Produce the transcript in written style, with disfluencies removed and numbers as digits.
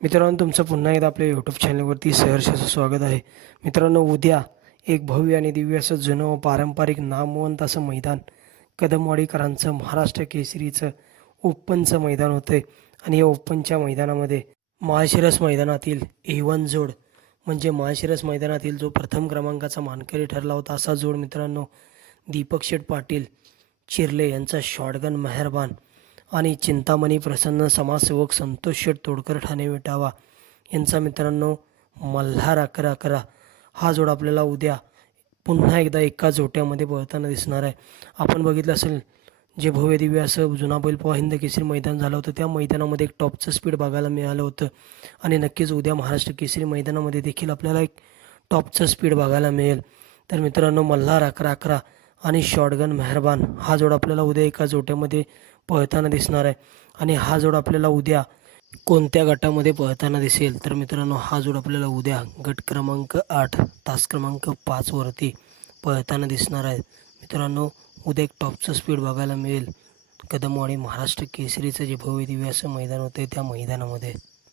मित्रांनो, तुमचं पुन्हा एकदा आपल्या यूट्यूब चॅनलवरती सहर्ष स्वागत आहे. मित्रांनो, उद्या एक भव्य आणि दिव्य असं जुनं व पारंपरिक नामवंत असं मैदान कदमवाडीकरांचं महाराष्ट्र केसरीचं ओपनचं मैदान होतं आणि या ओपनच्या मैदानामध्ये माळशिरस मैदानातील A1 जोड म्हणजे माळशिरस मैदानातील जो प्रथम क्रमांकाचा मानकरी ठरला होता असा जोड मित्रांनो दीपक शेठ पाटील चिर्ले यांचा शॉटगन मेहरबान आणि चिंतामणी प्रसन्न समाजसेवक संतोष शेठ तोडकर ठाणे विटावा यांचा मित्रांनो मल्हार 11-11 हा जोड आपल्याला उद्या पुन्हा एकदा एका जोट्यामध्ये पळताना दिसणार आहे. आपण बघितलं असेल जे भव्य दिव्य असं जुना बैलपोळा हिंद केसरी मैदान झालं होतं त्या मैदानामध्ये एक टॉपचं स्पीड बघायला मिळालं होतं आणि नक्कीच उद्या महाराष्ट्र केसरी मैदानामध्ये देखील आपल्याला एक टॉपचं स्पीड बघायला मिळेल. तर मित्रांनो, मल्हार 11-11 आणि शॉटगन मेहरबान हा जोड आपल्याला उद्या एका जोट्यामध्ये पळताना दिसणार आहे. आणि हा जोड आपल्याला उद्या कोणत्या गटामध्ये पळताना दिसेल तर मित्रांनो, हा जोड आपल्याला उद्या गट क्रमांक 8 तास क्रमांक 5 वरती पळताना दिसणार आहे. मित्रांनो, उद्या एक टॉपचं स्पीड बघायला मिळेल कदमवाडी महाराष्ट्र केसरीचं जे भव्य दिव्य असं मैदान होते त्या मैदानामध्ये.